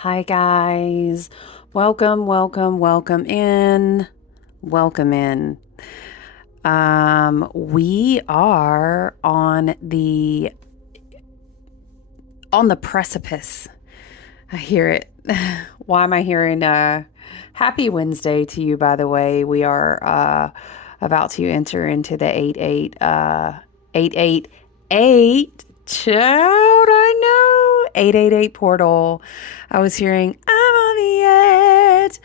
Hi, guys. Welcome, welcome, welcome in. Welcome in. We are on the precipice. I hear it. Why am I hearing happy Wednesday to you, by the way? We are about to enter into the 888 child, I know. 888 portal. I was hearing I'm on the edge.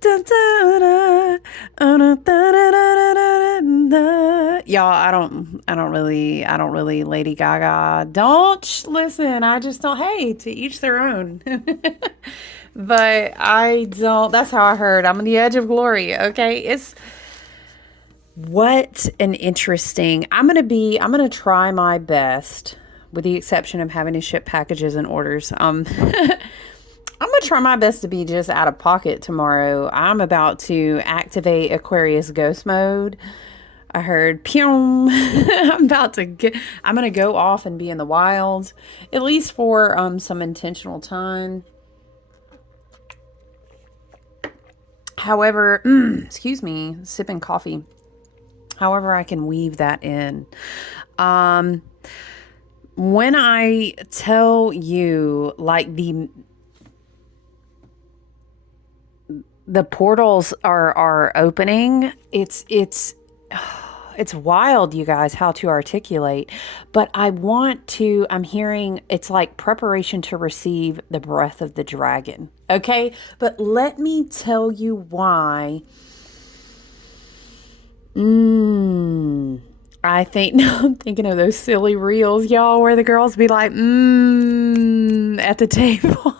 Dun, dun, dun, dun, dun, dun, dun, dun, dun. Y'all, I don't really Lady Gaga. Don't listen. I just don't. Hey, to each their own. But I don't. That's how I heard. I'm on the edge of glory. Okay, it's what an interesting. I'm gonna try my best, with the exception of having to ship packages and orders. I'm gonna try my best to be just out of pocket tomorrow. I'm about to activate Aquarius ghost mode. I heard pew. I'm gonna go off and be in the wild, at least for some intentional time. However, excuse me, sipping coffee. However, I can weave that in. Um, when I tell you, like the portals are opening, it's wild, you guys, how to articulate. But I'm hearing it's like preparation to receive the breath of the dragon. Okay, but let me tell you why. I think, no, I'm thinking of those silly reels, y'all, where the girls be like, at the table.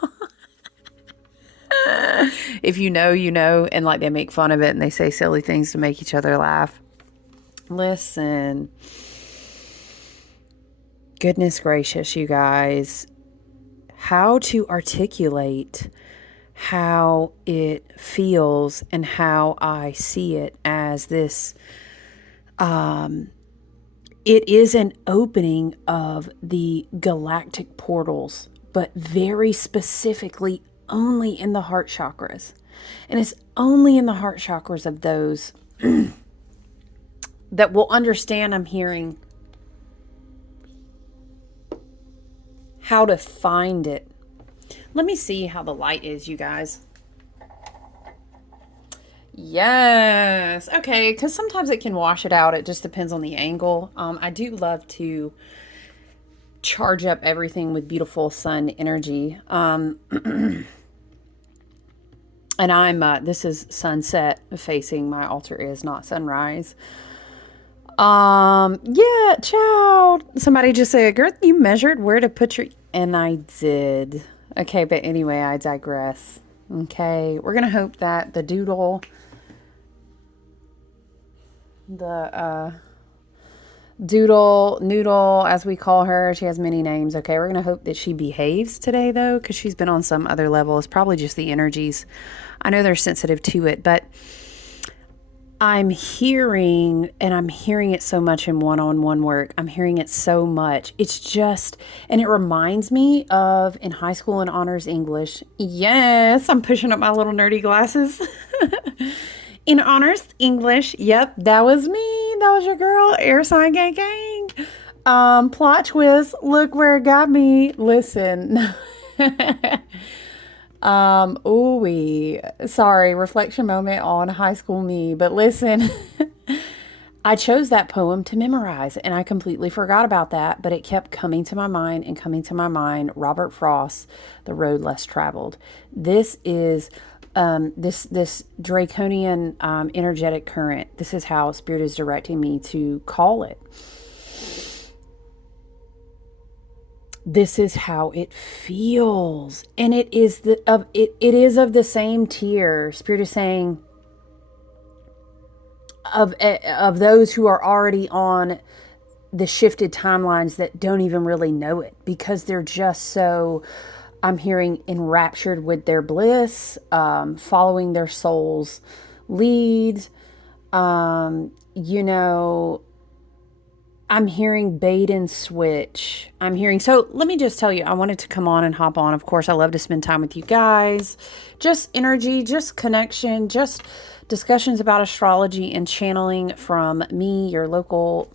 If you know, you know, and like they make fun of it and they say silly things to make each other laugh. Listen, goodness gracious, you guys, how to articulate how it feels and how I see it as this. It is an opening of the galactic portals, but very specifically only in the heart chakras. And it's only in the heart chakras of those that will understand. I'm hearing how to find it. Let me see how the light is, you guys. Yes. Okay, because sometimes it can wash it out. It just depends on the angle. I do love to charge up everything with beautiful sun energy. And this is sunset facing. My altar is not sunrise. Yeah, child. Somebody just said, girl, you measured where to put your, and I did. Okay, but anyway, I digress. Okay, we're gonna hope that the doodle, the doodle noodle, as we call her, she has many names. Okay, we're gonna hope that she behaves today, though, because she's been on some other level. It's probably just the energies. I know they're sensitive to it, but I'm hearing, and I'm hearing it so much in one-on-one work. I'm hearing it so much. It's just, and it reminds me of in high school in honors English. Yes, I'm pushing up my little nerdy glasses. In honors English, yep, that was me. That was your girl, air sign gang gang. Plot twist, look where it got me. Listen. Sorry, reflection moment on high school me. But listen, I chose that poem to memorize and I completely forgot about that, but it kept coming to my mind and coming to my mind. Robert Frost, The Road Less Traveled. This is this draconian energetic current. This is how Spirit is directing me to call it. This is how it feels, and it is of the same tier. Spirit is saying of those who are already on the shifted timelines that don't even really know it, because they're just so, I'm hearing, enraptured with their bliss, following their soul's lead. You know, I'm hearing bait and switch. I'm hearing, so let me just tell you, I wanted to come on and hop on. Of course, I love to spend time with you guys. Just energy, just connection, just discussions about astrology and channeling from me, your local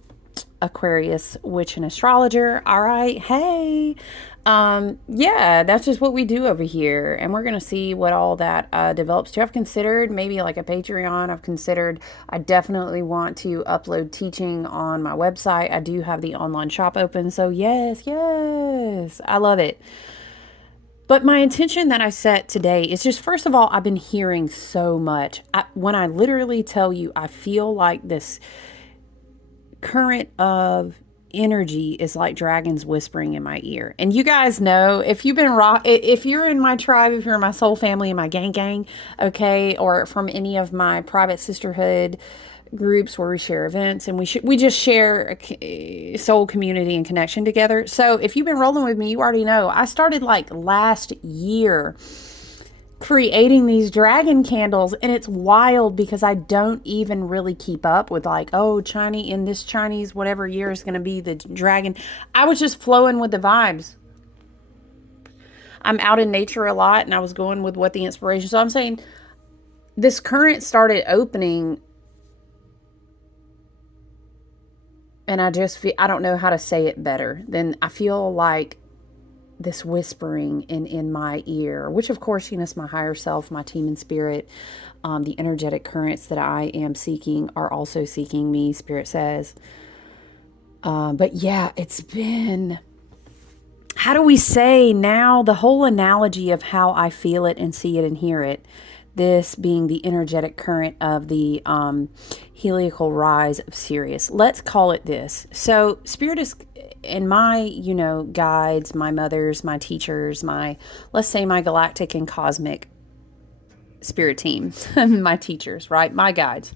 Aquarius witch and astrologer. All right. Hey. Yeah, that's just what we do over here. And we're going to see what all that develops to. I've considered maybe like a Patreon. I definitely want to upload teaching on my website. I do have the online shop open. So, yes, yes, I love it. But my intention that I set today is just, first of all, I've been hearing so much. When I literally tell you, I feel like this current of energy is like dragons whispering in my ear. And you guys know, if you've been if you're in my tribe, if you're in my soul family, in my gang, okay, or from any of my private sisterhood groups where we share events and we just share a soul community and connection together. So if you've been rolling with me, you already know I started like last year creating these dragon candles, and it's wild because I don't even really keep up with like, oh, Chinese whatever year is going to be the dragon. I was just flowing with the vibes. I'm out in nature a lot and I was going with what the inspiration. So I'm saying this current started opening, and I don't know how to say it better than I feel like this whispering in my ear, which of course, it's my higher self, my team in spirit. The energetic currents that I am seeking are also seeking me, spirit says. But yeah, it's been, how do we say now, the whole analogy of how I feel it and see it and hear it, this being the energetic current of the heliacal rise of Sirius. Let's call it this. So spirit is, and my, guides, my mothers, my teachers, let's say my galactic and cosmic spirit team, my teachers, right? My guides.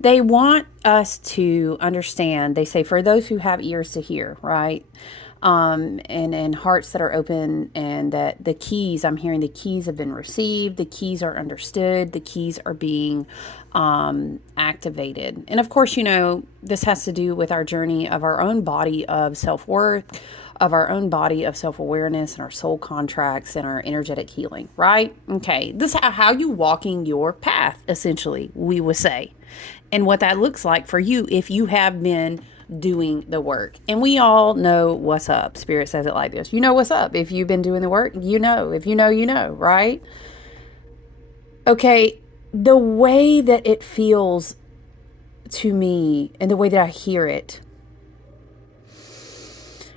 They want us to understand, they say, for those who have ears to hear, right? And hearts that are open, and that the keys, I'm hearing the keys have been received, the keys are understood, the keys are being activated. And of course, this has to do with our journey of our own body of self-worth, of our own body of self-awareness, and our soul contracts and our energetic healing, right? Okay, this is how you walking your path, essentially, we would say. And what that looks like for you if you have been doing the work. And we all know what's up. Spirit says it like this. You know what's up. If you've been doing the work, you know. If you know, right? Okay, the way that it feels to me and the way that I hear it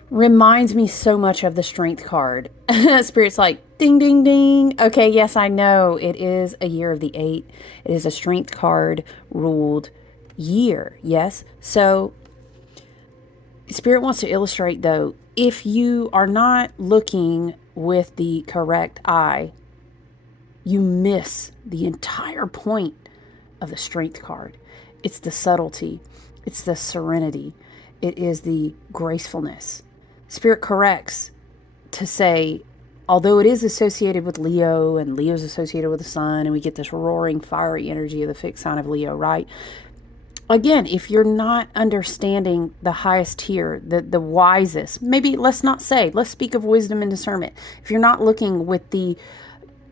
reminds me so much of the Strength card. Spirit's like, ding, ding, ding. Okay, yes, I know. It is a year of the 8. It is a Strength card ruled year. Yes. So Spirit wants to illustrate, though, if you are not looking with the correct eye, you miss the entire point of the Strength card. It's the subtlety. It's the serenity. It is the gracefulness. Spirit corrects to say, although it is associated with Leo, and Leo's associated with the sun, and we get this roaring, fiery energy of the fixed sign of Leo, right? Again, if you're not understanding the highest tier, the wisest, maybe let's speak of wisdom and discernment. If you're not looking with the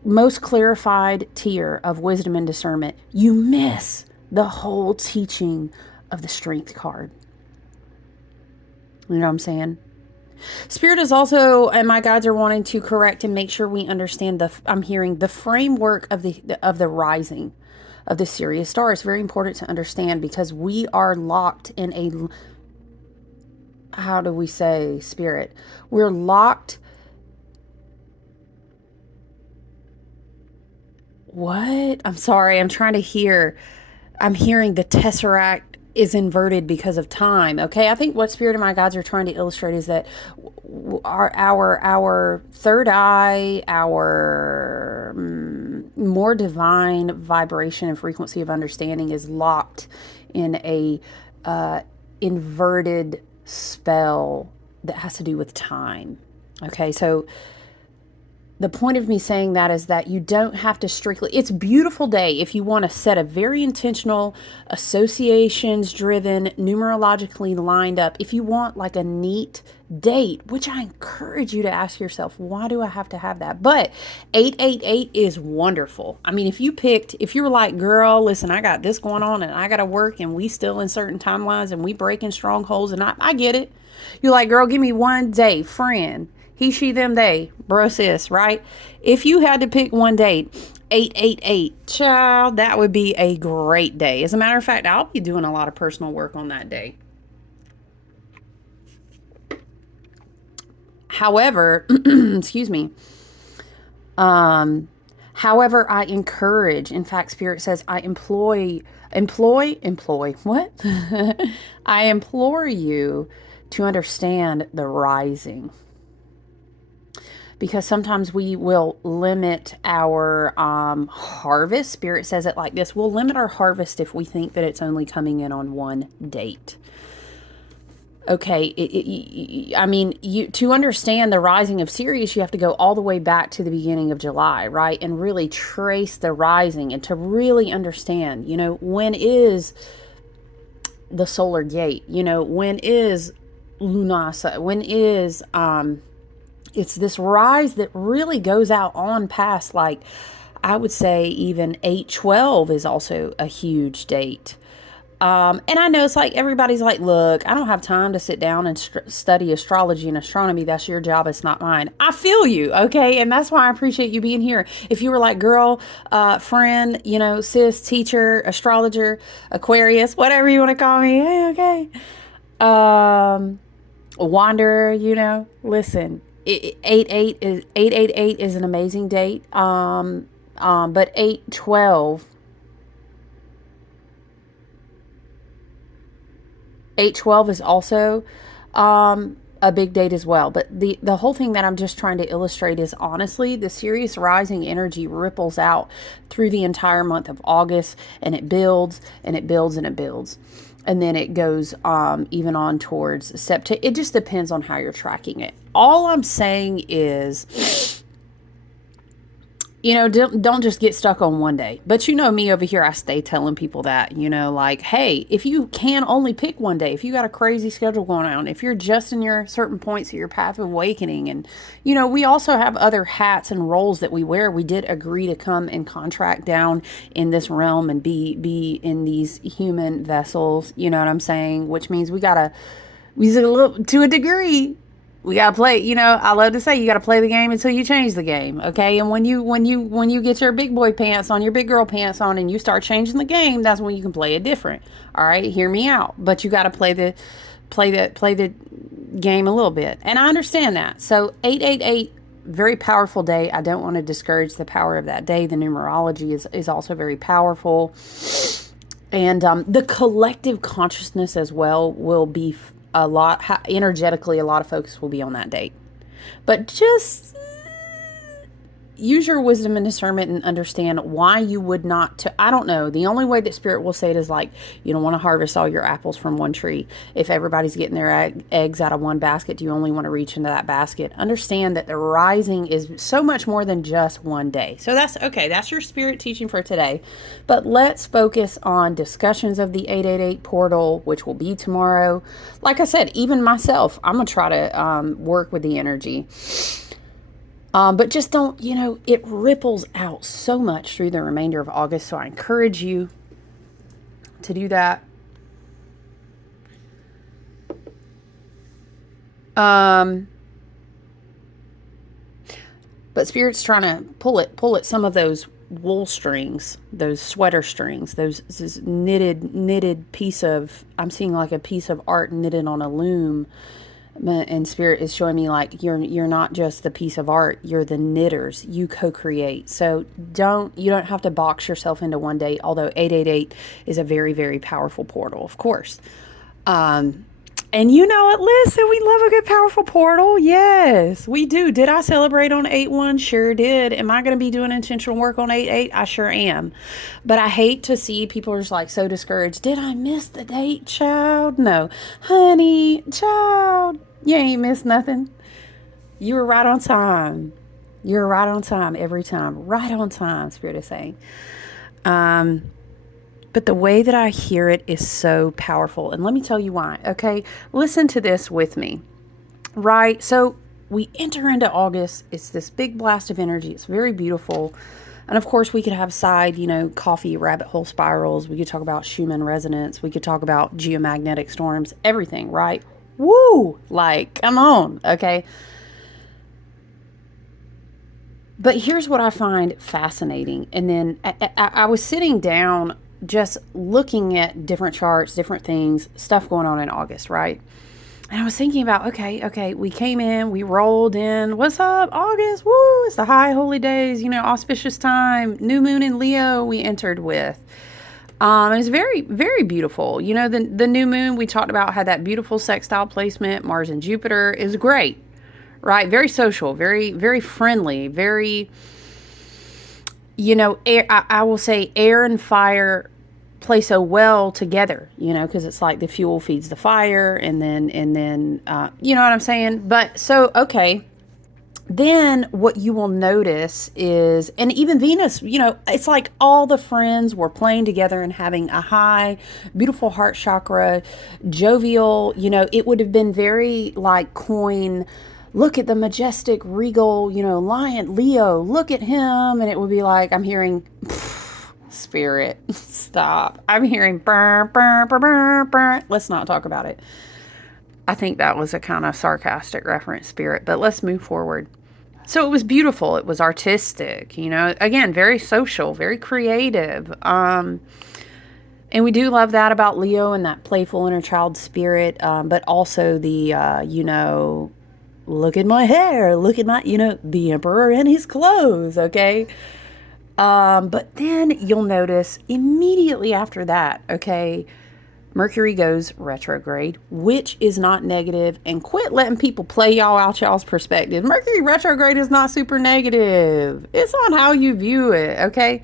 most clarified tier of wisdom and discernment, you miss the whole teaching of the Strength card. You know what I'm saying? Spirit is also, and my guides are wanting to correct and make sure we understand I'm hearing the framework of the rising of the Sirius star. It's very important to understand because we are locked in how do we say, Spirit? We're locked. What? I'm sorry. I'm trying to hear. I'm hearing the Tesseract is inverted because of time. Okay. I think what Spirit and my guides are trying to illustrate is that our third eye, our more divine vibration and frequency of understanding is locked in a inverted spell that has to do with time. Okay. So the point of me saying that is that you don't have to strictly, it's a beautiful day if you want to set a very intentional, associations driven, numerologically lined up, if you want like a neat date, which I encourage you to ask yourself, why do I have to have that? But 888 is wonderful. I mean, if you were like, girl, listen, I got this going on and I got to work and we still in certain timelines and we breaking strongholds, and I get it. You're like, girl, give me one day, friend. He, she, them, they, bro, sis, right? If you had to pick one date, 888, child, that would be a great day. As a matter of fact, I'll be doing a lot of personal work on that day. However, excuse me. However, I encourage, in fact, Spirit says, I employ, what? I implore you to understand the rising. Because sometimes we will limit our harvest. Spirit says it like this. We'll limit our harvest if we think that it's only coming in on one date. Okay, I mean, to understand the rising of Sirius, you have to go all the way back to the beginning of July, right? And really trace the rising and to really understand, when is the solar gate? When is Lunasa? When is... it's this rise that really goes out on past, like, I would say even 8/12 is also a huge date. And I know it's like, everybody's like, look, I don't have time to sit down and study astrology and astronomy. That's your job. It's not mine. I feel you. Okay. And that's why I appreciate you being here. If you were like, girl, friend, sis, teacher, astrologer, Aquarius, whatever you want to call me. Hey, okay. Wanderer, listen. 888 is an amazing date. But 8/12 is also a big date as well. But the whole thing that I'm just trying to illustrate is, honestly, the Sirius rising energy ripples out through the entire month of August, and it builds and it builds and it builds. And then it goes even on towards September. It just depends on how you're tracking it. All I'm saying is, don't just get stuck on one day. But me over here, I stay telling people that, like, hey, if you can only pick one day, if you got a crazy schedule going on, if you're just in your certain points of your path of awakening, and, we also have other hats and roles that we wear. We did agree to come and contract down in this realm and be in these human vessels, you know what I'm saying? Which means to a degree, we gotta play, I love to say you gotta play the game until you change the game. Okay. And when you get your big boy pants on, your big girl pants on, and you start changing the game, that's when you can play it different. All right. Hear me out. But you gotta play the game a little bit. And I understand that. So 888, very powerful day. I don't want to discourage the power of that day. The numerology is also very powerful. And the collective consciousness as well will be energetically, a lot of focus will be on that date. But just use your wisdom and discernment and understand why you would not. I don't know. The only way that Spirit will say it is like, you don't want to harvest all your apples from one tree. If everybody's getting their eggs out of one basket, do you only want to reach into that basket? Understand that the rising is so much more than just one day. So that's okay. That's your Spirit teaching for today. But let's focus on discussions of the 888 portal, which will be tomorrow. Like I said, even myself, I'm going to try to work with the energy. But just don't, it ripples out so much through the remainder of August. So I encourage you to do that. But Spirit's trying to pull at some of those wool strings, those sweater strings, this knitted piece of, I'm seeing like a piece of art knitted on a loom. And Spirit is showing me like you're not just the piece of art, you're the knitters. You co-create. So you don't have to box yourself into one date, although 888 is a very, very powerful portal, of course. And listen, we love a good powerful portal. Yes, we do. Did I celebrate on 8/1? Sure did. Am I going to be doing intentional work on 8/8? I sure am. But I hate to see people are just like so discouraged. Did I miss the date, child? No. Honey, child, you ain't missed nothing. You were right on time. You're right on time every time. Right on time, Spirit is saying. But the way that I hear it is so powerful. And let me tell you why, okay? Listen to this with me, right? So we enter into August. It's this big blast of energy. It's very beautiful. And of course, we could have side, coffee rabbit hole spirals. We could talk about Schumann resonance. We could talk about geomagnetic storms, everything, right? Woo! Like, come on, okay? But here's what I find fascinating. And then I was sitting down just looking at different charts, different things, stuff going on in August, right? And I was thinking about, okay, we came in, we rolled in. What's up, August? Woo, it's the high holy days, auspicious time. New moon in Leo we entered with. And it's very, very beautiful. The new moon we talked about had that beautiful sextile placement. Mars and Jupiter is great, right? Very social, very, very friendly, very, air, I will say air and fire play so well together, because it's like the fuel feeds the fire, and then, you know what I'm saying? But so, okay. Then what you will notice is, and even Venus, it's like all the friends were playing together and having a high, beautiful heart chakra, jovial, it would have been very like coin, look at the majestic, regal, lion, Leo, look at him. And it would be like, I'm hearing, Spirit, stop. I'm hearing, burr, burr, burr, burr, burr. Let's not talk about it. I think that was a kind of sarcastic reference, Spirit, but let's move forward. So it was beautiful. It was artistic, again, very social, very creative. And we do love that about Leo and that playful inner child spirit. But also the, look at my hair, look at my, the emperor in his clothes. Okay. But then you'll notice immediately after that, okay, Mercury goes retrograde, which is not negative, and quit letting people play y'all out y'all's perspective. Mercury retrograde is not super negative. It's on how you view it, okay?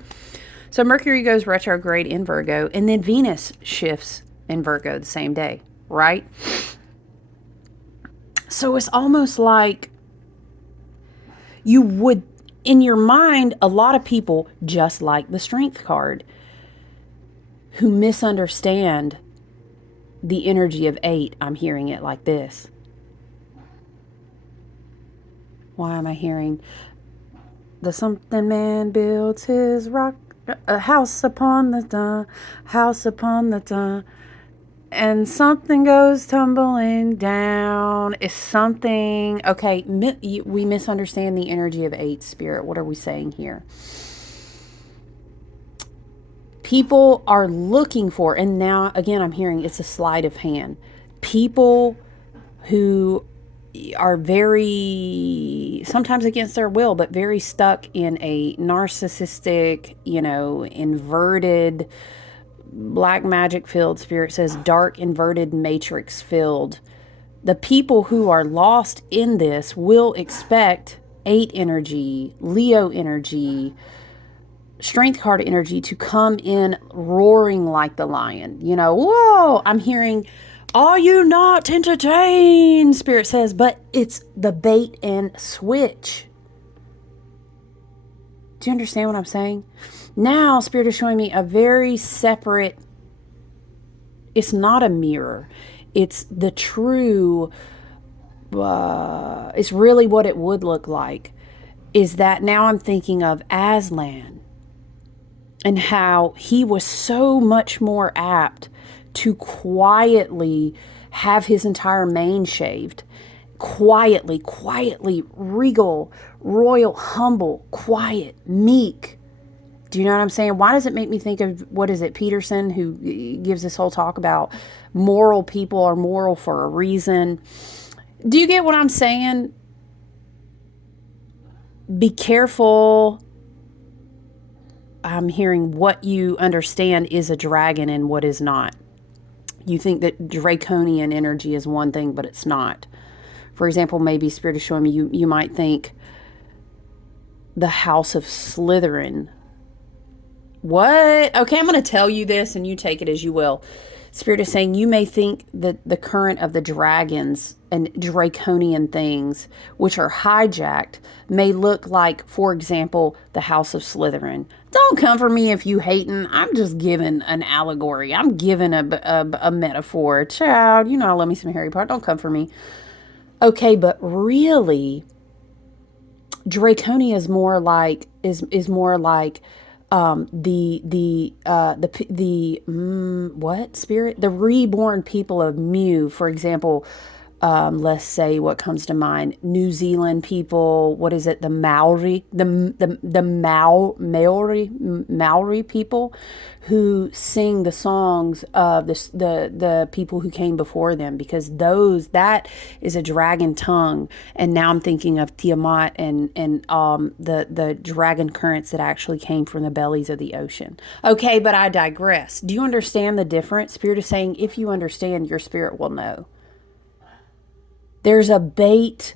So Mercury goes retrograde in Virgo, and then Venus shifts in Virgo the same day, right? So it's almost like you would, in your mind, a lot of people, just like the Strength card, who misunderstand the energy of 8, I'm hearing it like this. Why am I hearing the something man builds his rock, a house upon the dun, house upon the dun, and something goes tumbling down. Is something, okay, we misunderstand the energy of 8, Spirit. What are we saying here? People are looking for, and now again I'm hearing it's a sleight of hand. People who are very, sometimes against their will, but very stuck in a narcissistic, inverted, black magic filled, Spirit says dark, inverted, matrix filled. The people who are lost in this will expect 8 energy, Leo energy, Strength card energy to come in roaring like the lion. Whoa, I'm hearing, are you not entertained? Spirit says, but it's the bait and switch. Do you understand what I'm saying? Now, Spirit is showing me a very separate, it's not a mirror. It's the true, it's really what it would look like. Is that now I'm thinking of Aslan, and how he was so much more apt to quietly have his entire mane shaved. Quietly, regal, royal, humble, quiet, meek. Do you know what I'm saying? Why does it make me think of, what is it, Peterson, who gives this whole talk about moral people are moral for a reason? Do you get what I'm saying? Be careful. I'm hearing what you understand is a dragon and what is not. You think that draconian energy is one thing, but it's not. For example, maybe Spirit is showing me you might think the House of Slytherin. What? Okay, I'm going to tell you this and you take it as you will. Spirit is saying you may think that the current of the dragons and draconian things, which are hijacked, may look like, for example, the House of Slytherin. Don't come for me if you hating. I'm just giving an allegory. I'm giving a metaphor. Child, you know I love me some Harry Potter. Don't come for me. Okay, but really, Draconia is more like what spirit, the reborn people of Mu, for example. Let's say what comes to mind: New Zealand people. What is it? The Maori, Maori people who sing the songs of the people who came before them, because that is a dragon tongue. And now I'm thinking of Tiamat and the dragon currents that actually came from the bellies of the ocean. Okay, but I digress. Do you understand the difference? Spirit is saying, if you understand, your spirit will know. There's a bait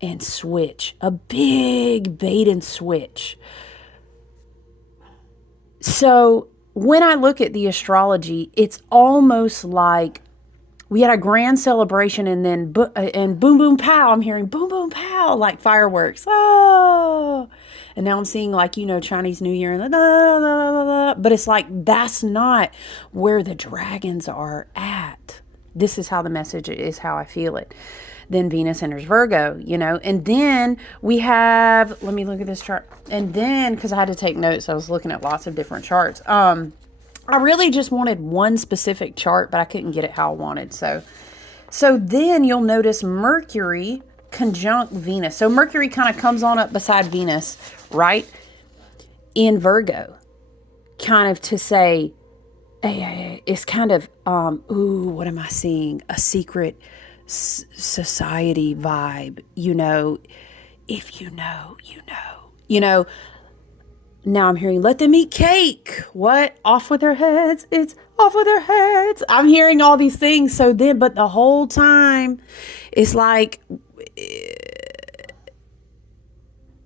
and switch, a big bait and switch. So when I look at the astrology, it's almost like we had a grand celebration, and then and boom, boom, pow. I'm hearing boom, boom, pow, like fireworks. Oh, and now I'm seeing, like, Chinese New Year, and but it's like that's not where the dragons are at. This is how the message is, how I feel it. Then Venus enters Virgo, and then we have, let me look at this chart. And then, because I had to take notes, I was looking at lots of different charts. I really just wanted one specific chart, but I couldn't get it how I wanted. So then you'll notice Mercury conjunct Venus. So Mercury kind of comes on up beside Venus, right? In Virgo, kind of to say, hey, it's kind of, what am I seeing? A secret society vibe, if you know, Now I'm hearing, let them eat cake. What? Off with their heads. It's off with their heads. I'm hearing all these things. So then, but the whole time, it's like,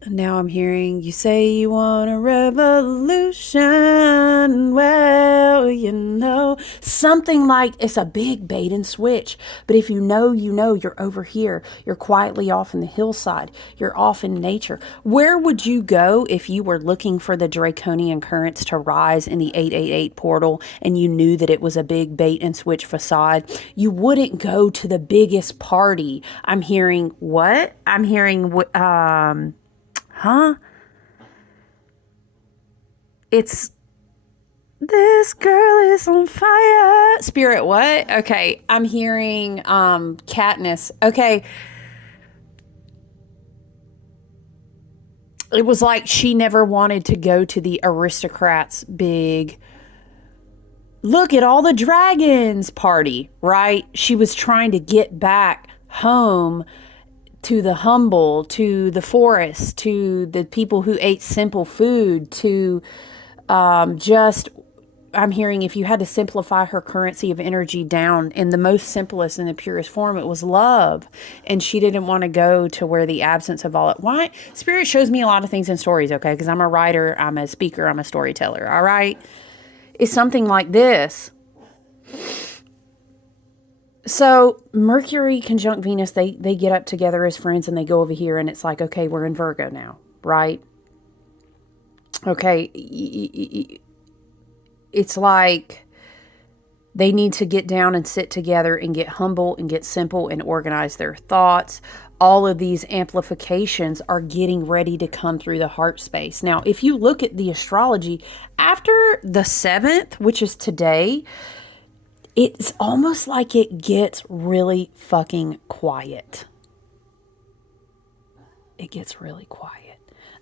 now I'm hearing, you say you want a revolution. Well, something like it's a big bait and switch. But if you're over here. You're quietly off in the hillside. You're off in nature. Where would you go if you were looking for the draconian currents to rise in the 888 portal and you knew that it was a big bait and switch facade? You wouldn't go to the biggest party. I'm hearing what? I'm hearing it's this girl is on fire. Spirit, what? Okay, I'm hearing Katniss. Okay. It was like she never wanted to go to the aristocrats' big look at all the dragons party, right? She was trying to get back home to the humble, to the forest, to the people who ate simple food, to I'm hearing, if you had to simplify her currency of energy down in the most simplest and the purest form, it was love. And she didn't want to go to where the absence of all it. Why? Spirit shows me a lot of things in stories, okay? Because I'm a writer, I'm a speaker, I'm a storyteller, all right? It's something like this. So Mercury conjunct Venus, they get up together as friends and they go over here, and it's like, okay, we're in Virgo now, right? Okay, it's like they need to get down and sit together and get humble and get simple and organize their thoughts. All of these amplifications are getting ready to come through the heart space. Now, if you look at the astrology, after the 7th, which is today, it's almost like it gets really fucking quiet. It gets really quiet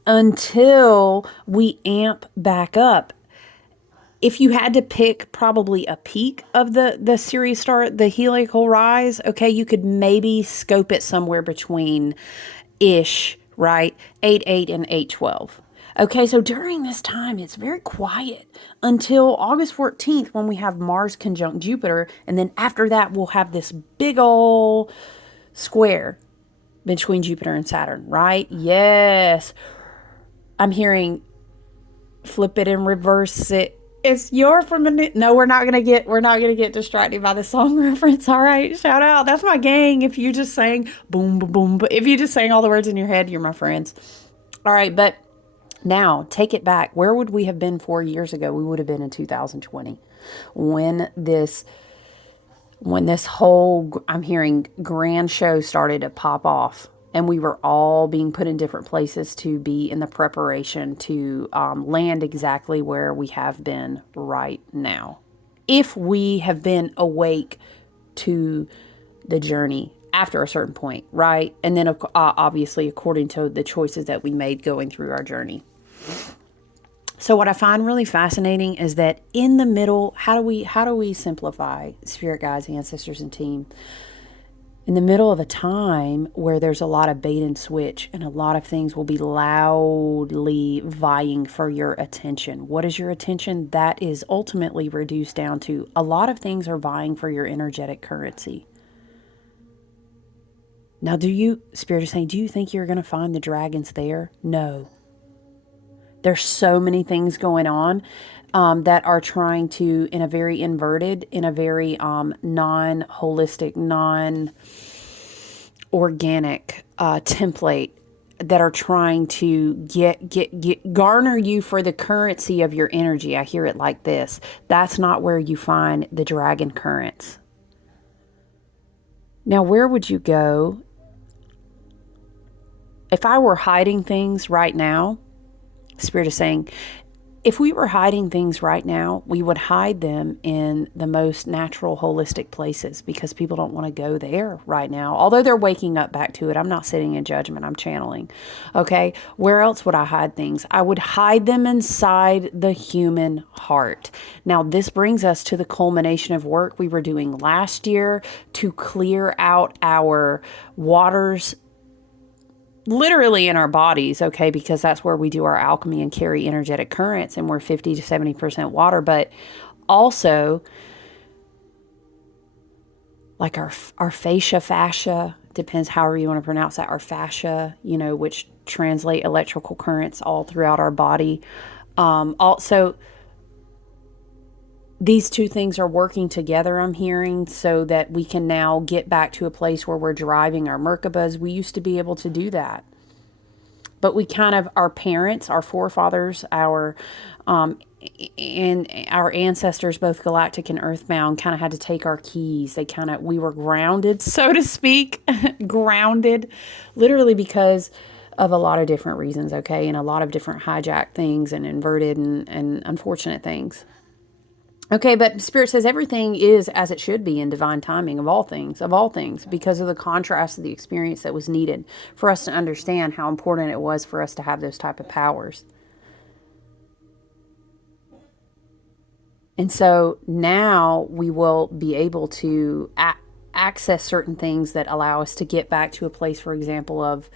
until we amp back up. If you had to pick probably a peak of the Sirius star, the heliacal rise, okay, you could maybe scope it somewhere between right? 8-8 and 8-12. Okay, so during this time, it's very quiet until August 14th when we have Mars conjunct Jupiter. And then after that, we'll have this big old square between Jupiter and Saturn, right? Yes. I'm hearing flip it and reverse it. It's your from a new. No, we're not gonna get distracted by the song reference. All right, shout out. That's my gang. If you just sang boom, boom, boom, if you just sang all the words in your head, you're my friends. All right, but now take it back. Where would we have been 4 years ago? We would have been in 2020 when this whole, I'm hearing, grand show started to pop off, and we were all being put in different places to be in the preparation to land exactly where we have been right now. If we have been awake to the journey after a certain point, right? And then obviously according to the choices that we made going through our journey. So what I find really fascinating is that in the middle, how do we simplify, spirit guides, ancestors, and team? In the middle of a time where there's a lot of bait and switch and a lot of things will be loudly vying for your attention. What is your attention? That is ultimately reduced down to a lot of things are vying for your energetic currency. Now, Spirit is saying, do you think you're going to find the dragons there? No. There's so many things going on that are trying to, in a very inverted, in a very non-holistic, non-organic template, that are trying to garner you for the currency of your energy. I hear it like this. That's not where you find the dragon currents. Now, where would you go if I were hiding things right now? Spirit is saying, if we were hiding things right now, we would hide them in the most natural, holistic places because people don't want to go there right now. Although they're waking up back to it. I'm not sitting in judgment. I'm channeling. Okay. Where else would I hide things? I would hide them inside the human heart. Now, this brings us to the culmination of work we were doing last year to clear out our waters, literally in our bodies, okay, because that's where we do our alchemy and carry energetic currents, and we're 50 to 70% water, but also like our fascia, depends however you want to pronounce that, our fascia, which translate electrical currents all throughout our body. Also, these two things are working together, I'm hearing, so that we can now get back to a place where we're driving our Merkabas. We used to be able to do that. But we kind of, our parents, our forefathers, and our ancestors, both galactic and earthbound, kind of had to take our keys. We were grounded, so to speak, grounded, literally because of a lot of different reasons, okay, and a lot of different hijacked things and inverted and unfortunate things. Okay, but Spirit says everything is as it should be in divine timing of all things, because of the contrast of the experience that was needed for us to understand how important it was for us to have those type of powers. And so now we will be able to access certain things that allow us to get back to a place, for example, of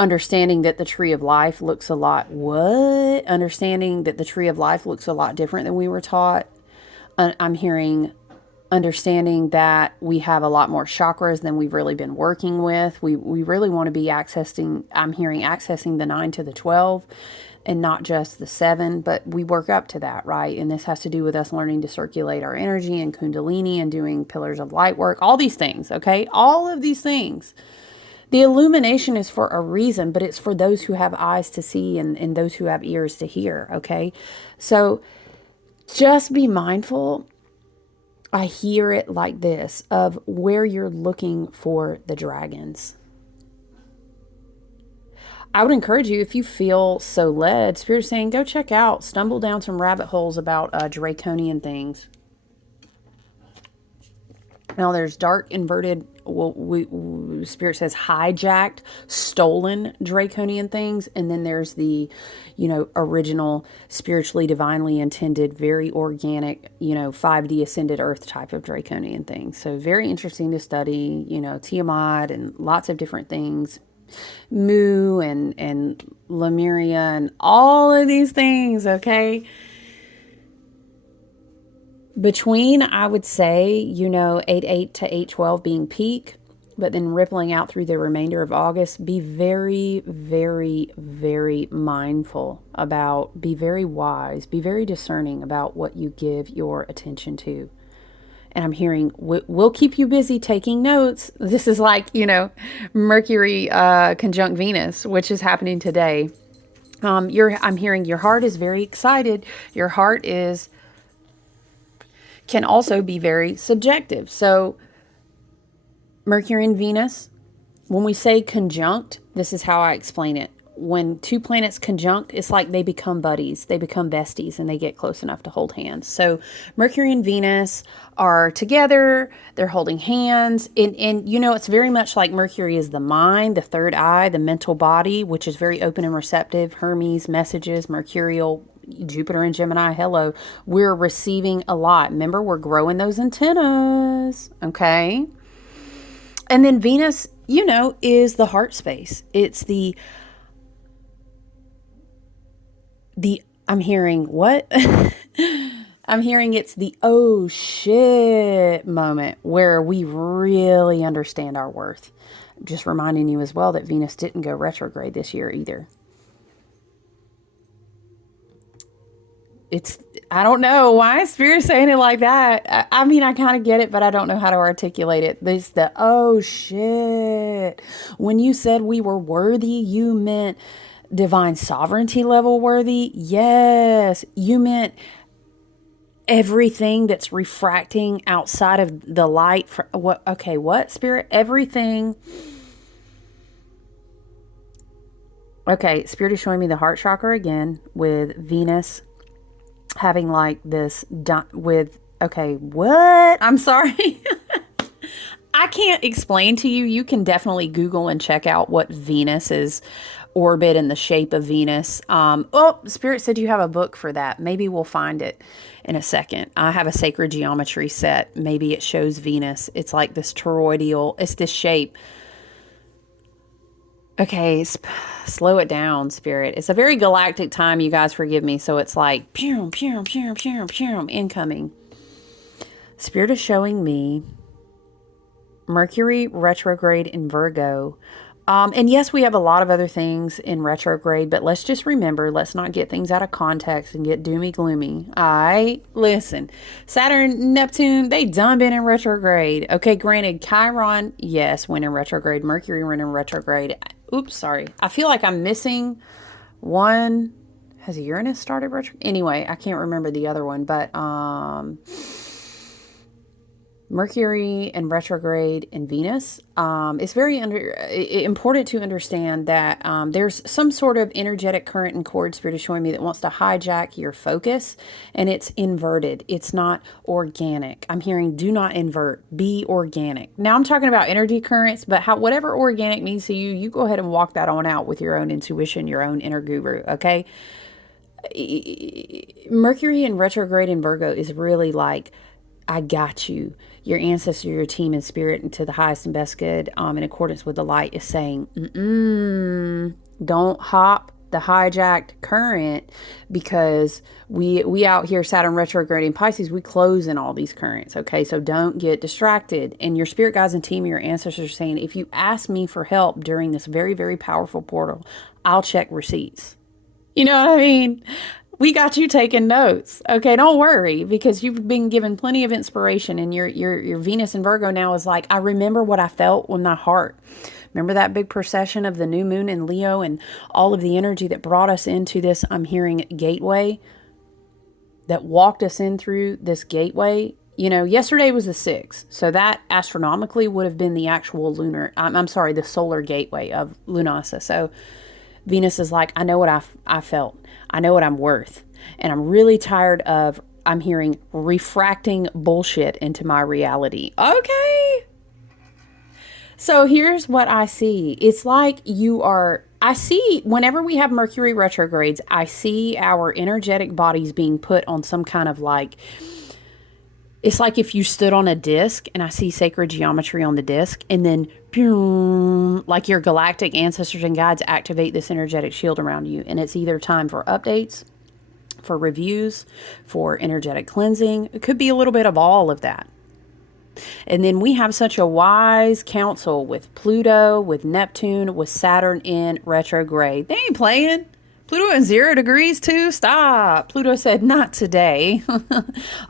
understanding that the tree of life looks a lot understanding that the tree of life looks a lot different than we were taught. I'm hearing understanding that we have a lot more chakras than we've really been working with. We really want to be accessing, I'm hearing accessing the 9 to the 12 and not just the 7, but we work up to that, right? And this has to do with us learning to circulate our energy and Kundalini and doing pillars of light work, all these things, okay? All of these things. The illumination is for a reason, but it's for those who have eyes to see and those who have ears to hear, okay? So just be mindful. I hear it like this, of where you're looking for the dragons. I would encourage you, if you feel so led, Spirit is saying, go check out, stumble down some rabbit holes about draconian things. Now, there's dark, inverted, Spirit says hijacked, stolen draconian things. And then there's the, original, spiritually, divinely intended, very organic, 5D ascended earth type of draconian things. So very interesting to study, Tiamat and lots of different things. Mu and Lemuria and all of these things, okay? Between, I would say, 8-8 to 8-12 being peak, but then rippling out through the remainder of August, be very, very, very mindful about, be very wise, be very discerning about what you give your attention to. And I'm hearing, we'll keep you busy taking notes. This is like, Mercury conjunct Venus, which is happening today. I'm hearing your heart is very excited. Your heart can also be very subjective. So Mercury and Venus, when we say conjunct, this is how I explain it. When two planets conjunct, it's like they become buddies, they become besties, and they get close enough to hold hands. So Mercury and Venus are together, they're holding hands, and it's very much like Mercury is the mind, the third eye, the mental body, which is very open and receptive. Hermes, messages, Mercurial, Jupiter and Gemini, hello. We're receiving a lot. Remember, we're growing those antennas, okay? And then Venus, is the heart space. It's I'm hearing what? I'm hearing it's the oh shit moment where we really understand our worth. Just reminding you as well that Venus didn't go retrograde this year either. I don't know why Spirit's saying it like that. I mean, I kind of get it, but I don't know how to articulate it. There's oh shit. When you said we were worthy, you meant divine sovereignty level worthy. Yes, you meant everything that's refracting outside of the light. What Spirit? Everything. Okay, Spirit is showing me the heart chakra again with Venus having like this what? I'm sorry. I can't explain to you. You can definitely Google and check out what Venus is, orbit and the shape of Venus. Spirit said you have a book for that. Maybe we'll find it in a second. I have a sacred geometry set. Maybe it shows Venus. It's like this toroidal, it's this shape. Okay, slow it down, Spirit. It's a very galactic time, you guys forgive me. So it's like, pew, pew, pew, pew, pew, incoming. Spirit is showing me Mercury retrograde in Virgo. And yes, we have a lot of other things in retrograde, but let's just remember, let's not get things out of context and get doomy gloomy. Listen, Saturn, Neptune, they done been in retrograde. Okay, granted, Chiron, yes, went in retrograde. Mercury went in retrograde. Oops, sorry. I feel like I'm missing one. Has Uranus started retrograde? Anyway, I can't remember the other one, but Mercury and retrograde in Venus. It's very important to understand that there's some sort of energetic current and cord, Spirit is showing me, that wants to hijack your focus, and it's inverted. It's not organic. I'm hearing do not invert, be organic. Now I'm talking about energy currents, but whatever organic means to you, you go ahead and walk that on out with your own intuition, your own inner guru, okay? Mercury in retrograde in Virgo is really like, I got you. Your ancestor, your team in spirit, and to the highest and best good, in accordance with the light, is saying, don't hop the hijacked current, because we out here, Saturn retrograde in Pisces, we close in all these currents. Okay, so don't get distracted. And your spirit guides and team, your ancestors are saying, if you ask me for help during this very, very powerful portal, I'll check receipts. You know what I mean? We got you taking notes. Okay, don't worry, because you've been given plenty of inspiration, and your Venus in Virgo now is like, I remember what I felt with my heart. Remember that big procession of the new moon in Leo and all of the energy that brought us into this, I'm hearing, gateway, that walked us in through this gateway. Yesterday was the 6th, so that astronomically would have been the actual the solar gateway of Lunasa. So Venus is like, I know what I felt. I know what I'm worth. And I'm really tired of, I'm hearing, refracting bullshit into my reality. Okay. So here's what I see. It's like I see, whenever we have Mercury retrogrades, I see our energetic bodies being put on some kind of like, it's like if you stood on a disc, and I see sacred geometry on the disc, and then boom, like your galactic ancestors and guides activate this energetic shield around you. And it's either time for updates, for reviews, for energetic cleansing. It could be a little bit of all of that. And then we have such a wise council with Pluto, with Neptune, with Saturn in retrograde. They ain't playing. Pluto in 0 degrees too? Stop. Pluto said, not today.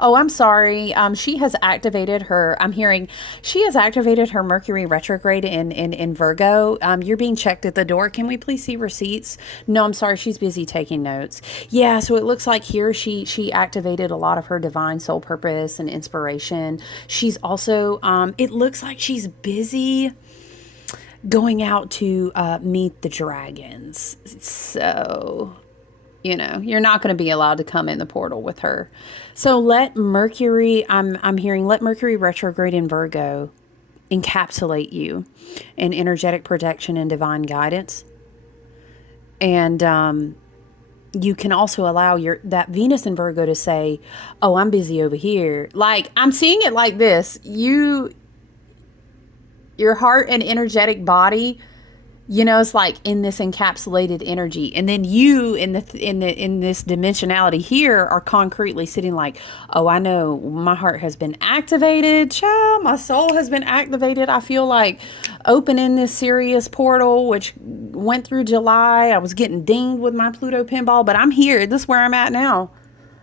Oh, I'm sorry. She has activated her, I'm hearing, she has activated her Mercury retrograde in Virgo. You're being checked at the door. Can we please see receipts? No, I'm sorry. She's busy taking notes. Yeah, so it looks like here she activated a lot of her divine soul purpose and inspiration. She's also, it looks like she's busy going out to meet the dragons. So, you're not going to be allowed to come in the portal with her. So let Mercury, I'm hearing, let Mercury retrograde in Virgo encapsulate you in energetic protection and divine guidance. And you can also allow that Venus in Virgo to say, oh, I'm busy over here. Like, I'm seeing it like this. Your heart and energetic body, it's like in this encapsulated energy. And then you in this dimensionality here are concretely sitting like, oh, I know my heart has been activated. Child, my soul has been activated. I feel like opening this Sirius portal, which went through July. I was getting dinged with my Pluto pinball, but I'm here. This is where I'm at now.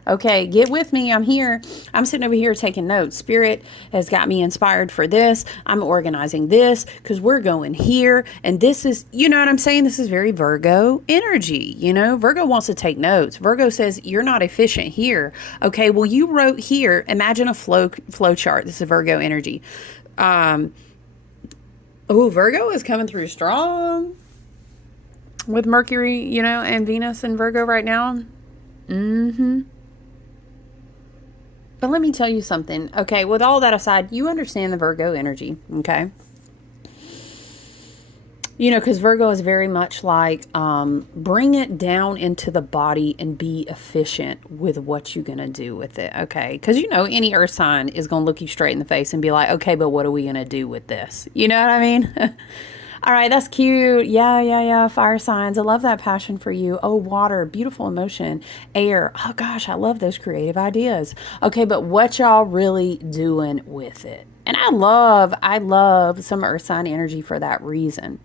Okay, get with me. I'm here. I'm sitting over here taking notes. Spirit has got me inspired for this. I'm organizing this because we're going here. And this is, you know what I'm saying? This is very Virgo energy. Virgo wants to take notes. Virgo says, you're not efficient here. Okay, well, you wrote here. Imagine a flow chart. This is Virgo energy. Virgo is coming through strong with Mercury, and Venus and Virgo right now. But let me tell you something. Okay, with all that aside, you understand the Virgo energy, okay? Because Virgo is very much like, bring it down into the body and be efficient with what you're going to do with it, okay? Because, any earth sign is going to look you straight in the face and be like, okay, but what are we going to do with this? You know what I mean? All right, that's cute. Yeah. Fire signs. I love that passion for you. Oh, water, beautiful emotion. Air. Oh, gosh, I love those creative ideas. Okay, but what y'all really doing with it? And I love some earth sign energy for that reason.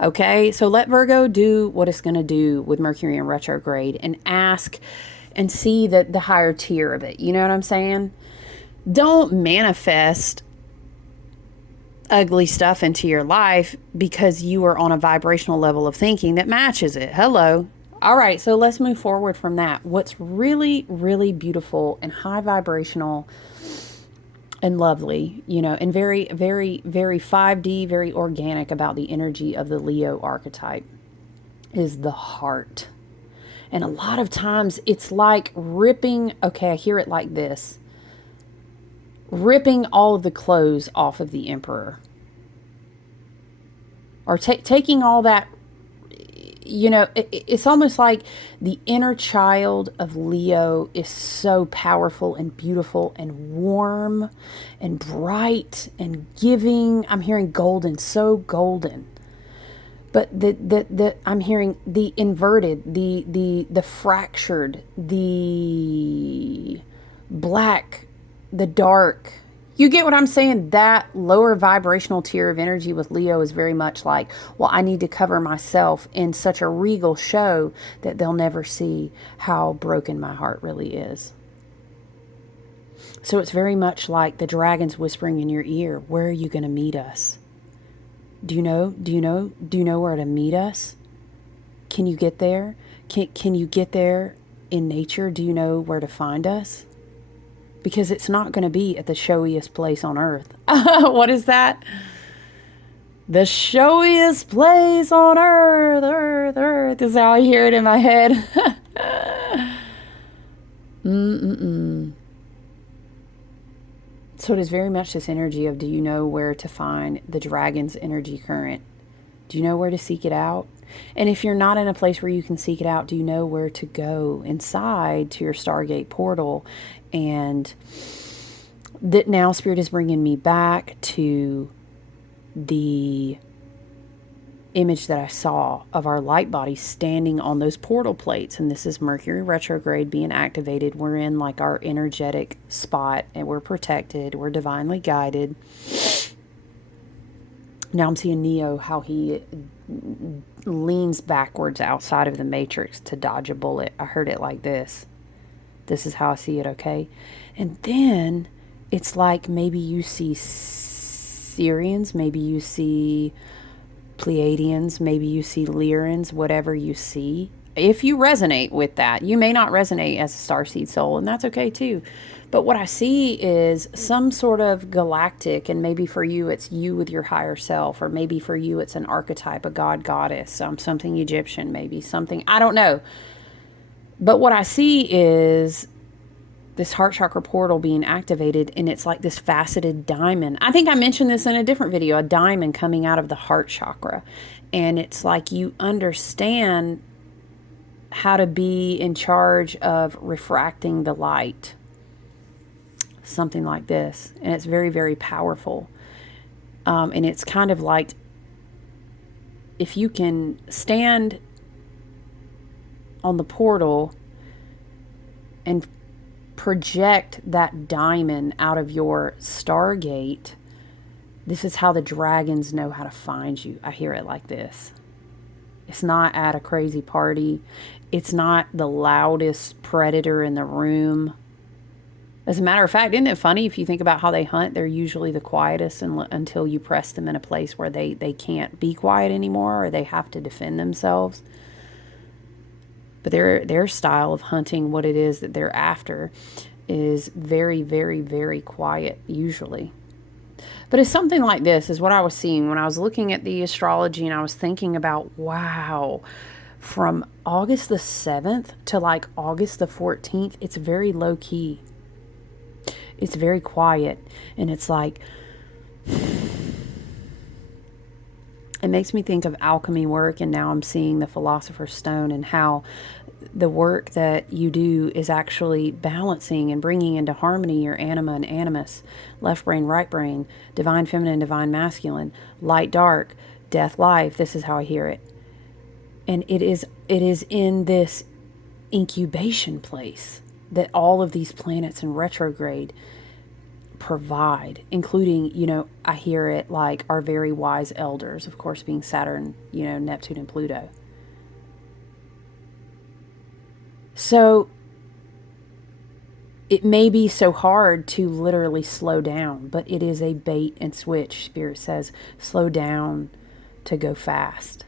Okay, so let Virgo do what it's going to do with Mercury in retrograde and ask and see the higher tier of it. You know what I'm saying? Don't manifest ugly stuff into your life because you are on a vibrational level of thinking that matches it. Hello. All right, so let's move forward from that. What's really, really beautiful and high vibrational and lovely, and very, very, very 5D, very organic about the energy of the Leo archetype is the heart. And a lot of times it's like ripping, okay, I hear it like this. Ripping all of the clothes off of the emperor, or taking all that, it's almost like the inner child of Leo is so powerful and beautiful and warm and bright and giving. I'm hearing golden, so golden. But I'm hearing the inverted, the fractured, the black, the dark. You get what I'm saying? That lower vibrational tier of energy with Leo is very much like, well, I need to cover myself in such a regal show that they'll never see how broken my heart really is. So it's very much like the dragons whispering in your ear, where are you going to meet us? Do you know where to meet us? Can you get there? Can you get there in nature? Do you know where to find us? Because it's not going to be at the showiest place on earth. What is that? The showiest place on earth, earth. This is how I hear it in my head. So it is very much this energy of, do you know where to find the dragon's energy current? Do you know where to seek it out? And if you're not in a place where you can seek it out, do you know where to go inside to your Stargate portal? And that now Spirit is bringing me back to the image that I saw of our light body standing on those portal plates. And this is Mercury retrograde being activated. We're in like our energetic spot and we're protected. We're divinely guided. Now I'm seeing Neo, how he leans backwards outside of the matrix to dodge a bullet. I heard it like this. This is how I see it, okay? And then it's like maybe you see Syrians, maybe you see Pleiadians, maybe you see Lyrans, whatever you see. If you resonate with that, you may not resonate as a starseed soul, and that's okay too. But what I see is some sort of galactic, and maybe for you it's you with your higher self, or maybe for you it's an archetype, a god, goddess, something Egyptian, maybe something, I don't know. But what I see is this heart chakra portal being activated, and it's like this faceted diamond. I think I mentioned this in a different video, a diamond coming out of the heart chakra. And it's like you understand how to be in charge of refracting the light. Something like this. And it's very, very powerful. And it's kind of like if you can stand on the portal and project that diamond out of your Stargate, this is how the dragons know how to find you. I hear it like this. It's not at a crazy party. It's not the loudest predator in the room. As a matter of fact, isn't it funny if you think about how they hunt? They're usually the quietest until you press them in a place where they can't be quiet anymore, or they have to defend themselves. But their style of hunting, what it is that they're after, is very, very, very quiet usually. But it's something like this is what I was seeing when I was looking at the astrology, and I was thinking about, wow, from August the 7th to like August the 14th, it's very low key. It's very quiet. And it's like, it makes me think of alchemy work, and now I'm seeing the Philosopher's Stone and how the work that you do is actually balancing and bringing into harmony your anima and animus, left brain, right brain, divine feminine, divine masculine, light, dark, death, life. This is how I hear it. And it is in this incubation place that all of these planets in retrograde provide, including, I hear it like our very wise elders, of course, being Saturn, Neptune and Pluto. So it may be so hard to literally slow down, but it is a bait and switch. Spirit says, slow down to go fast.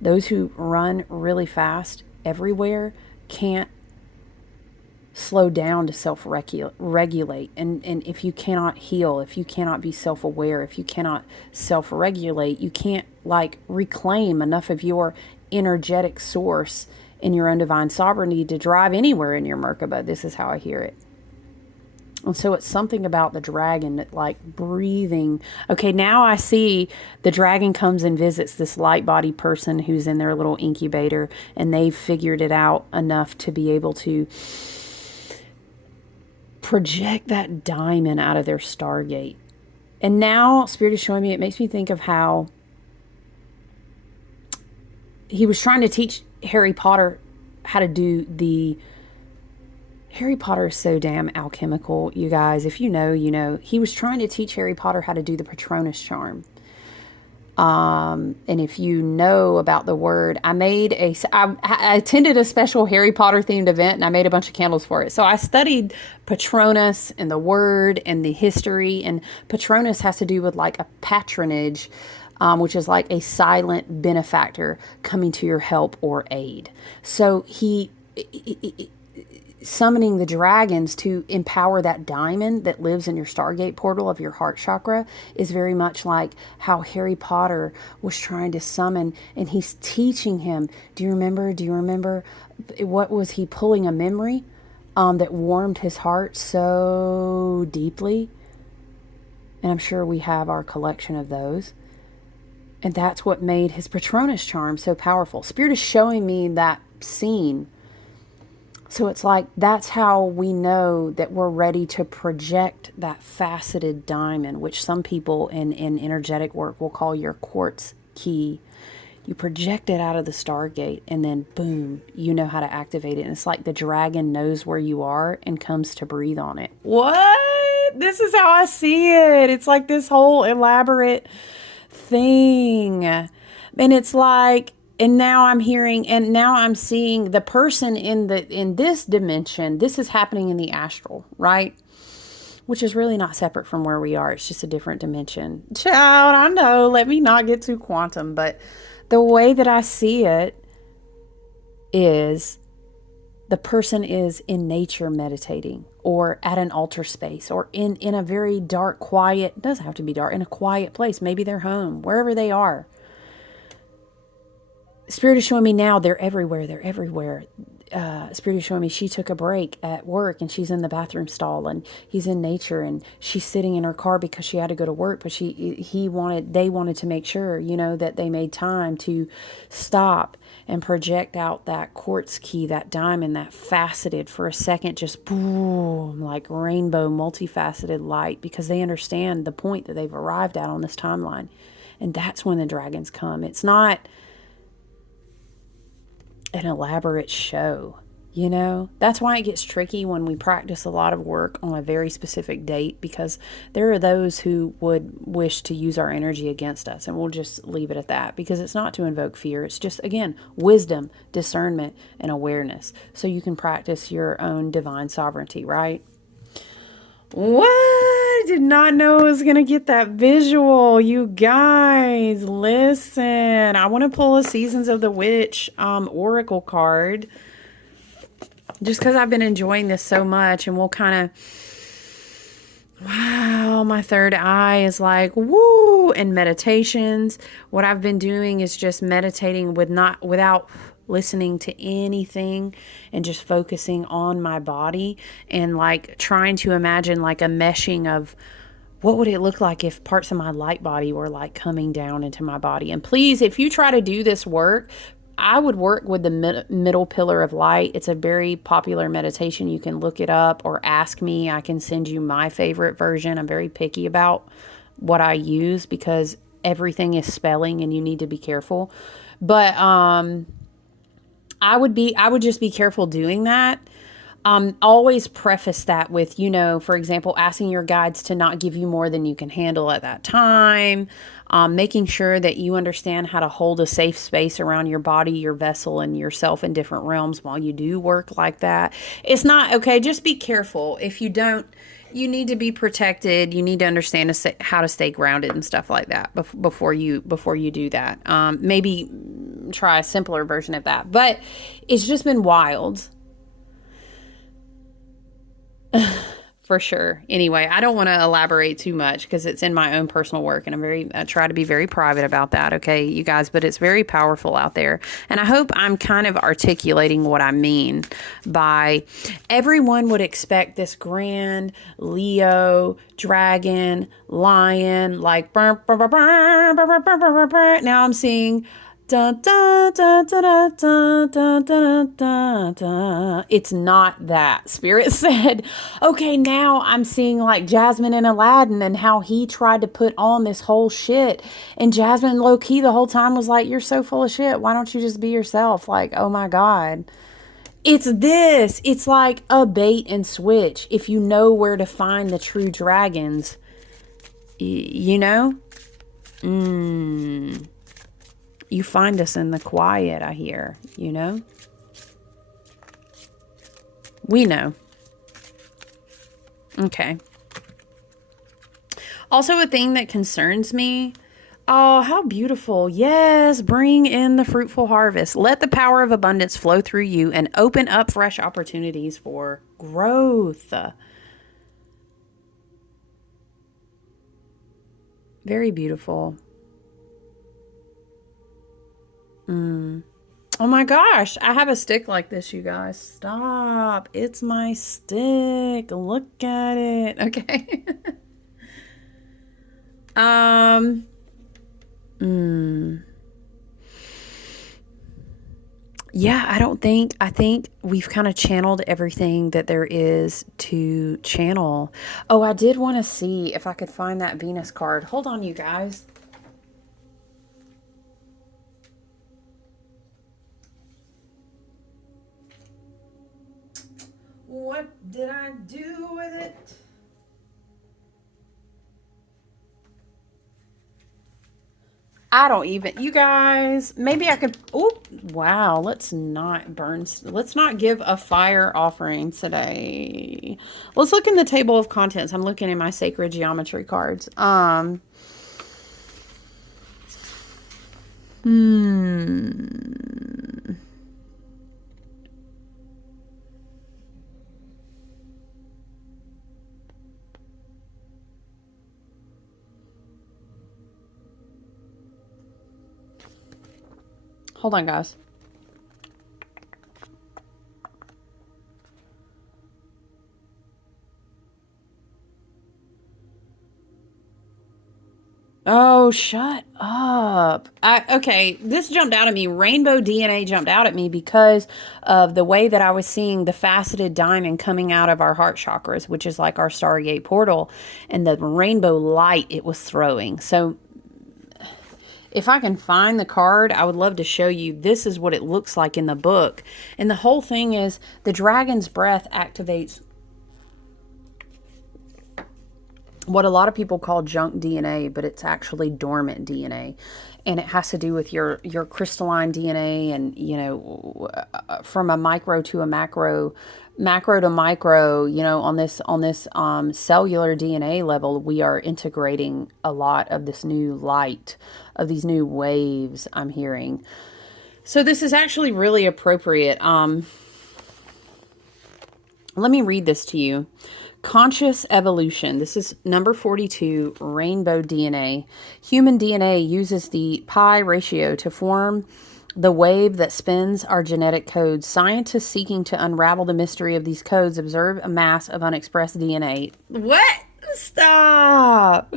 Those who run really fast everywhere can't slow down to self-regulate. And if you cannot heal, if you cannot be self-aware, if you cannot self-regulate, you can't reclaim enough of your energetic source in your own divine sovereignty to drive anywhere in your Merkaba. This is how I hear it. And so it's something about the dragon that breathing. Okay, now I see the dragon comes and visits this light body person who's in their little incubator, and they've figured it out enough to be able to project that diamond out of their Stargate. And now Spirit is showing me, it makes me think of how he was trying to teach Harry Potter how to do the... Harry Potter is so damn alchemical, you guys. If you know, you know. He was trying to teach Harry Potter how to do the Patronus charm. And if you know about the word, I attended a special Harry Potter themed event, and I made a bunch of candles for it. So I studied Patronus and the word and the history. And Patronus has to do with a patronage, which is like a silent benefactor coming to your help or aid. So he summoning the dragons to empower that diamond that lives in your Stargate portal of your heart chakra is very much like how Harry Potter was trying to summon, and he's teaching him. Do you remember what was he pulling a memory that warmed his heart so deeply? And I'm sure we have our collection of those. And that's what made his Patronus charm so powerful. Spirit is showing me that scene. So it's like, that's how we know that we're ready to project that faceted diamond, which some people in energetic work will call your quartz key, You project it out of the Stargate, and then boom, you know how to activate it. And it's like the dragon knows where you are and comes to breathe on it. What? This is how I see it. It's like this whole elaborate thing. And it's like, and now I'm hearing, and now I'm seeing the person in this dimension. This is happening in the astral, right? Which is really not separate from where we are. It's just a different dimension. Child, I know, let me not get too quantum, but the way that I see it is the person is in nature meditating, or at an altar space, or in a very dark, quiet, it doesn't have to be dark, in a quiet place. Maybe they're home, wherever they are. Spirit is showing me now they're everywhere. They're everywhere. Spirit is showing me she took a break at work and she's in the bathroom stall, and he's in nature, and she's sitting in her car because she had to go to work, but they wanted to make sure, that they made time to stop and project out that quartz key, that diamond, that faceted for a second, just boom, like rainbow, multifaceted light, because they understand the point that they've arrived at on this timeline. And that's when the dragons come. It's not an elaborate show, that's why it gets tricky when we practice a lot of work on a very specific date, because there are those who would wish to use our energy against us, and we'll just leave it at that, because it's not to invoke fear. It's just, again, wisdom, discernment, and awareness, so you can practice your own divine sovereignty, right? What? I did not know I was going to get that visual. You guys, listen. I want to pull a Seasons of the Witch oracle card, just because I've been enjoying this so much, and we'll kind of, wow, my third eye is like, woo, and meditations. What I've been doing is just meditating without listening to anything, and just focusing on my body, and like trying to imagine like a meshing of what would it look like if parts of my light body were like coming down into my body. And please, if you try to do this work, I would work with the middle pillar of light. It's a very popular meditation. You can look it up or ask me. I can send you my favorite version. I'm very picky about what I use, because everything is spelling and you need to be careful. But I would just be careful doing that. Always preface that with, for example, asking your guides to not give you more than you can handle at that time. Making sure that you understand how to hold a safe space around your body, your vessel, and yourself in different realms while you do work like that. It's not, okay, just be careful. If you don't, you need to be protected. You need to understand how to stay grounded and stuff like that before you do that. Maybe try a simpler version of that. But it's just been wild. For sure. Anyway, I don't want to elaborate too much because it's in my own personal work, and I try to be very private about that. Okay, you guys, but it's very powerful out there. And I hope I'm kind of articulating what I mean by everyone would expect this grand Leo, dragon, lion, like, now I'm seeing dun, dun, dun, dun, dun, dun, dun, dun, dun. It's not that. Spirit said, okay, now I'm seeing like Jasmine and Aladdin, and how he tried to put on this whole shit. And Jasmine, low key, the whole time was like, you're so full of shit. Why don't you just be yourself? Like, oh my God. It's this. It's like a bait and switch. If you know where to find the true dragons, you know? You find us in the quiet, I hear, We know. Okay. Also, a thing that concerns me. Oh, how beautiful. Yes, bring in the fruitful harvest. Let the power of abundance flow through you and open up fresh opportunities for growth. Very beautiful. Oh my gosh, I have a stick like this, you guys. Stop. It's my stick. Look at it. Okay. Yeah, I think we've kind of channeled everything that there is to channel. Oh, I did want to see if I could find that Venus card. Hold on, you guys. What did I do with it? I don't even, you guys, maybe I could, oh, wow, let's not burn, let's not give a fire offering today. Let's look in the table of contents. I'm looking in my sacred geometry cards. Hmm. Hold on, guys. Oh, shut up. Okay, this jumped out at me. Rainbow DNA jumped out at me because of the way that I was seeing the faceted diamond coming out of our heart chakras, which is like our Stargate portal, and the rainbow light it was throwing. So if I can find the card, I would love to show you. This is what it looks like in the book. And the whole thing is the dragon's breath activates what a lot of people call junk DNA, but it's actually dormant DNA. And it has to do with your crystalline DNA and, you know, from a micro to a macro to micro, you know, on this cellular DNA level, we are integrating a lot of this new light, of these new waves I'm hearing. So this is actually really appropriate. Let me read this to you. Conscious evolution. This is number 42, rainbow DNA. Human DNA uses the pi ratio to form the wave that spins our genetic codes. Scientists seeking to unravel the mystery of these codes observe a mass of unexpressed DNA. What? Stop.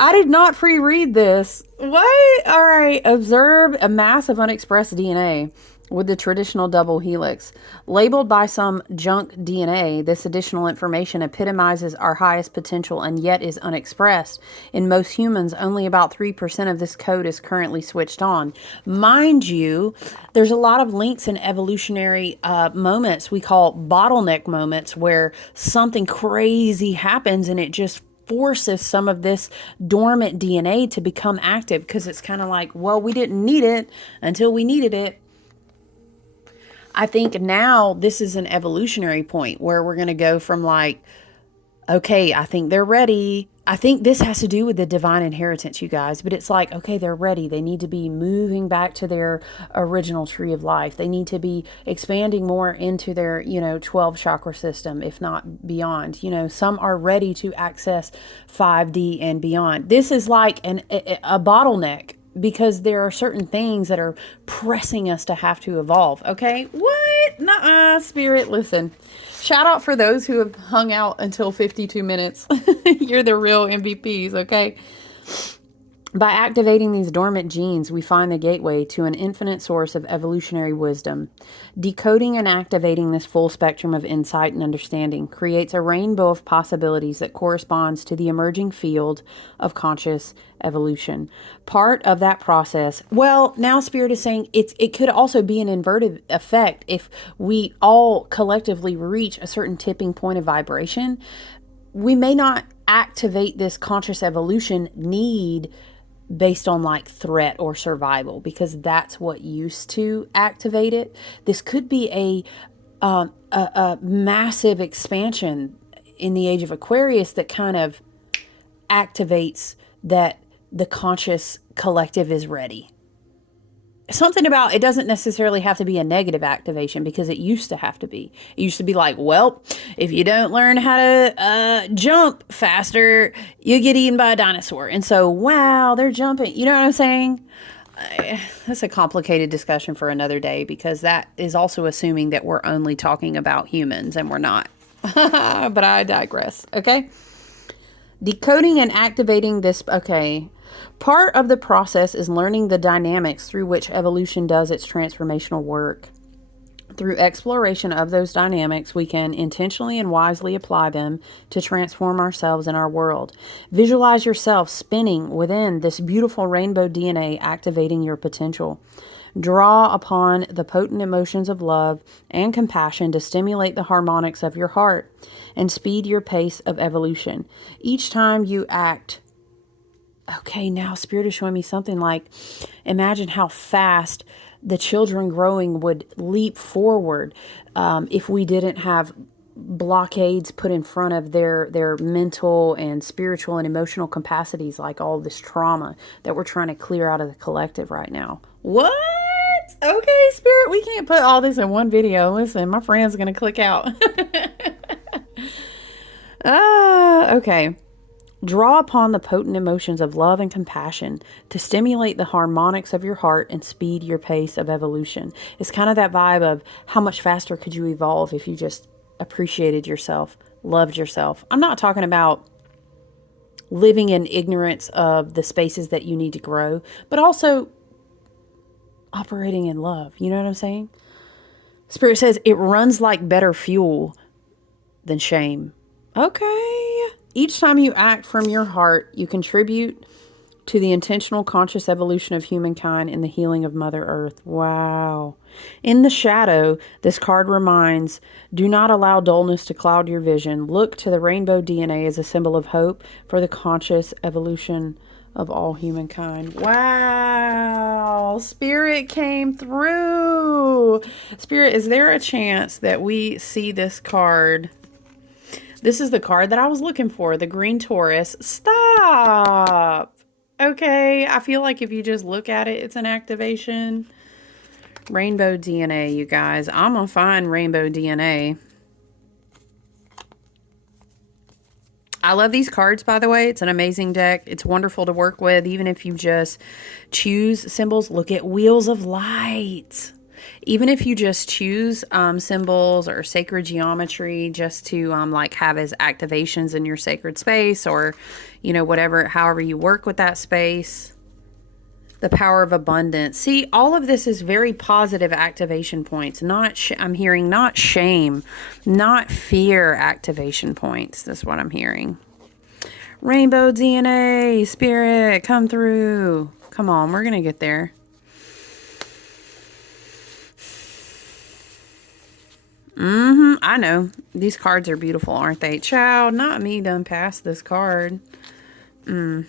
I did not pre-read this. What? All right. Observe a mass of unexpressed DNA with the traditional double helix. Labeled by some junk DNA, this additional information epitomizes our highest potential and yet is unexpressed. In most humans, only about 3% of this code is currently switched on. Mind you, there's a lot of links in evolutionary moments we call bottleneck moments where something crazy happens and it just forces some of this dormant DNA to become active because it's kind of like, well, we didn't need it until we needed it. I think now this is an evolutionary point where we're going to go from like, okay, I think they're ready. I think this has to do with the divine inheritance, you guys, but it's like, okay, they're ready. They need to be moving back to their original tree of life. They need to be expanding more into their, 12 chakra system, if not beyond. Some are ready to access 5D and beyond. This is like a bottleneck because there are certain things that are pressing us to have to evolve. Okay. What? Nuh-uh, spirit. Listen, shout out for those who have hung out until 52 minutes. You're the real MVPs. Okay. By activating these dormant genes, we find the gateway to an infinite source of evolutionary wisdom. Decoding and activating this full spectrum of insight and understanding creates a rainbow of possibilities that corresponds to the emerging field of conscious evolution. Part of that process, well, now Spirit is saying it could also be an inverted effect if we all collectively reach a certain tipping point of vibration. We may not activate this conscious evolution need based on like threat or survival because that's what used to activate it. This could be a massive expansion in the age of Aquarius that kind of activates that the conscious collective is ready. Something about it doesn't necessarily have to be a negative activation because it used to have to be. It used to be like, well, if you don't learn how to jump faster, you get eaten by a dinosaur. And so, wow, they're jumping. You know what I'm saying? That's a complicated discussion for another day because that is also assuming that we're only talking about humans and we're not. But I digress. Okay. Decoding and activating this. Okay. Part of the process is learning the dynamics through which evolution does its transformational work. Through exploration of those dynamics, we can intentionally and wisely apply them to transform ourselves and our world. Visualize yourself spinning within this beautiful rainbow DNA, activating your potential. Draw upon the potent emotions of love and compassion to stimulate the harmonics of your heart and speed your pace of evolution. Each time you act, okay, now Spirit is showing me something like, imagine how fast the children growing would leap forward if we didn't have blockades put in front of their mental and spiritual and emotional capacities, like all this trauma that we're trying to clear out of the collective right now. What? Okay, Spirit, we can't put all this in one video. Listen, my friend's gonna click out. Okay. Draw upon the potent emotions of love and compassion to stimulate the harmonics of your heart and speed your pace of evolution. It's kind of that vibe of how much faster could you evolve if you just appreciated yourself, loved yourself. I'm not talking about living in ignorance of the spaces that you need to grow, but also operating in love. You know what I'm saying? Spirit says it runs like better fuel than shame. Okay. Each time you act from your heart, you contribute to the intentional conscious evolution of humankind and the healing of Mother Earth. Wow. In the shadow, this card reminds, do not allow dullness to cloud your vision. Look to the rainbow DNA as a symbol of hope for the conscious evolution of all humankind. Wow. Spirit came through. Spirit, is there a chance that we see this card? This is the card that I was looking for, the green Taurus. Stop. Okay, I feel like if you just look at it, it's an activation. Rainbow DNA, you guys. I'm going to find Rainbow DNA. I love these cards, by the way. It's an amazing deck. It's wonderful to work with, even if you just choose symbols. Look at Wheels of Light. Even if you just choose symbols or sacred geometry just to like have as activations in your sacred space, or, you know, whatever, however you work with that space. The power of abundance. See, all of this is very positive activation points. I'm hearing not shame, not fear activation points. That's what I'm hearing. Rainbow DNA, Spirit, come through. Come on, we're going to get there. I know. These cards are beautiful, aren't they? Child, not me done past this card. Look,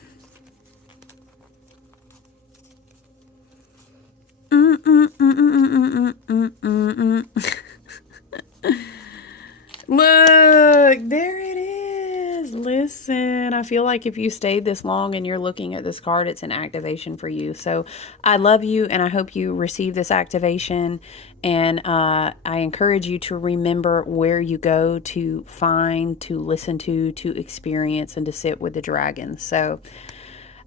there it is. Listen, I feel like if you stayed this long and you're looking at this card, it's an activation for you. So I love you, and I hope you receive this activation. And I encourage you to remember where you go to find, to listen to experience, and to sit with the dragons. So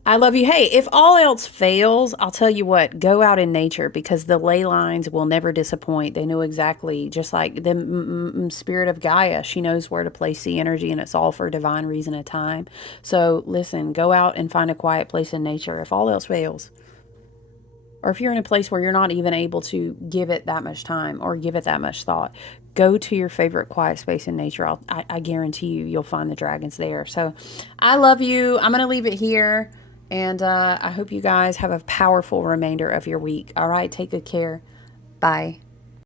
I love you. Hey, if all else fails, I'll tell you what, go out in nature, because the ley lines will never disappoint. They know exactly, just like the spirit of Gaia. She knows where to place the energy, and it's all for a divine reason and time. So listen, go out and find a quiet place in nature if all else fails. Or if you're in a place where you're not even able to give it that much time or give it that much thought, go to your favorite quiet space in nature. I guarantee you'll find the dragons there. So I love you. I'm going to leave it here. And I hope you guys have a powerful remainder of your week. All right, take good care. Bye.